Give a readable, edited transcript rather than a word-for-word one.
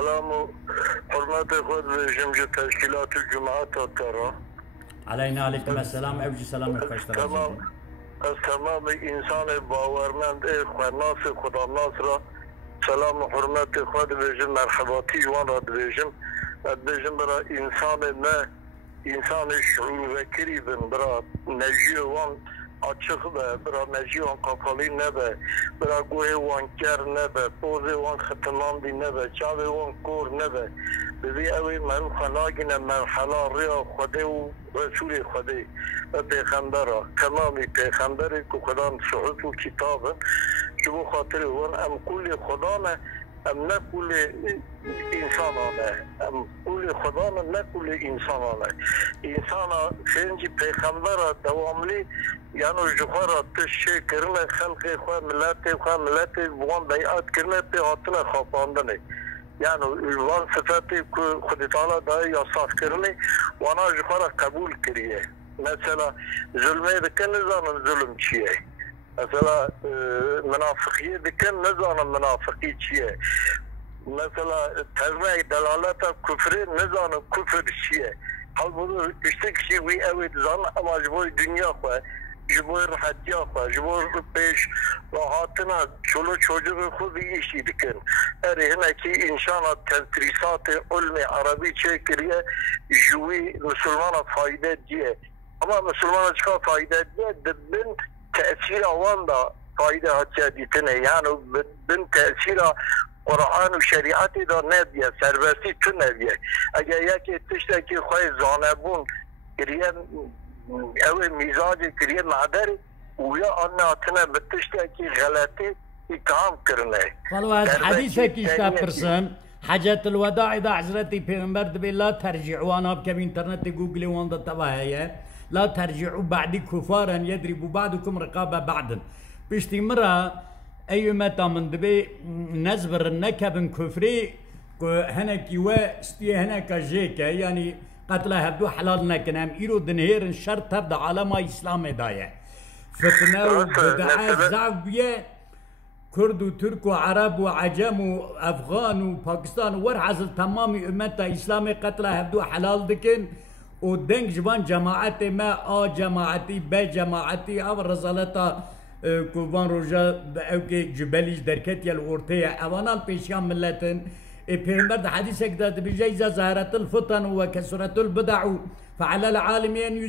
سلام و حرمت خود بجم جو تشکیلات جماعت ترى علينا عليكم السلام اوجي سلام وخشتر تمام از تمام انسان باورمند خناس خدا ناصر سلام و حرمت خود بجم مرحباتی جوان را بجم برای انسان ما انسان شعور وکری بن برای نجی وان açık be, bira meci wan kakalî nebe, bira guhê wan ker nebe, pozê wan xetimandî nebe, çavê wan kor nebe. Bi vî ew ê merû xelagîne merhela rêya Xwedê û Resûlê Xwedê ve pêxembera. Temamî pêxemberê ku Xwedan suhuf û kitab in, ji bo xatirê wan em kulê Xweda ne, em ne kulê însanan e. Em kulê Xweda ne, ne kulê însanan e. İnsana hêncî pêxembera dewamlî yani jixwara tişê kirine xelkê xwe milletê wan beyat kirine pê hatine xapandinê. Yani van sıfatı ku Xwedî Teala daye yasakirine wana jixwara qebûl kiriye. Mesela zulmê dikin nizanin zulm çi ye. Mesela münafıkiye dikin nizanin münafıkî çi ye. Mesela tezme delaleta küfrê nizanin küfür çi ye. Halbuki işte kişi wî ew ê dizan ama ji bo dünya xwe ji bo rahetiya xwe ji bo pêş rahatina çolû çocuğu xwe vî işî dikin. Erê hinekî înşana tedrîsatê ulmê erebî çêkiriye ji wî misilmana fayde diye. Ama misilmana çika fayde diye bin tesîra wan da fayde hatiye dîtine. Yani bin tesîra Kur'an û şeriatê da nediye, serbestî tu nediye. Eger yekê tiştekî xwe zanebûn kiriye ew ê mîzacê kiriye me'derê û ya anne hatine bi tiştekî xeletî îttiham kirine. والله حديثك يستفرسن حجة الوداع إذا حضرتي پیغمبر دبي لا ترجعوا أنا بكم إنترنت جوجل واندا تباهية لا ترجعوا بعد كفارا يضرب بعضكم رقاب بعض بيشتي مرة أي متى من دبي نزبر النكب كفري هناك يوا استي هناك جيكا يعني قتله هبدو حلال نكنام إيرو دنهير شرط تبدا على ما إسلام داية فتنة وبدعاء زعبية كرد وترك وعرب وعجم وأفغان وباكستان ورعز تمام أمتها إسلامي قتله هبدو حلال دكن ودنك جبان جماعتي ما جماعتي ب جماعتي أو رزالتا كوبان روجا بأوكي جباليش دركتيا الأورتية أوانا البيشيان ملتن پیغمبر حدیث اکداد بجایزه ظاهرت الفتن و کسرت البدع فعلى العالمين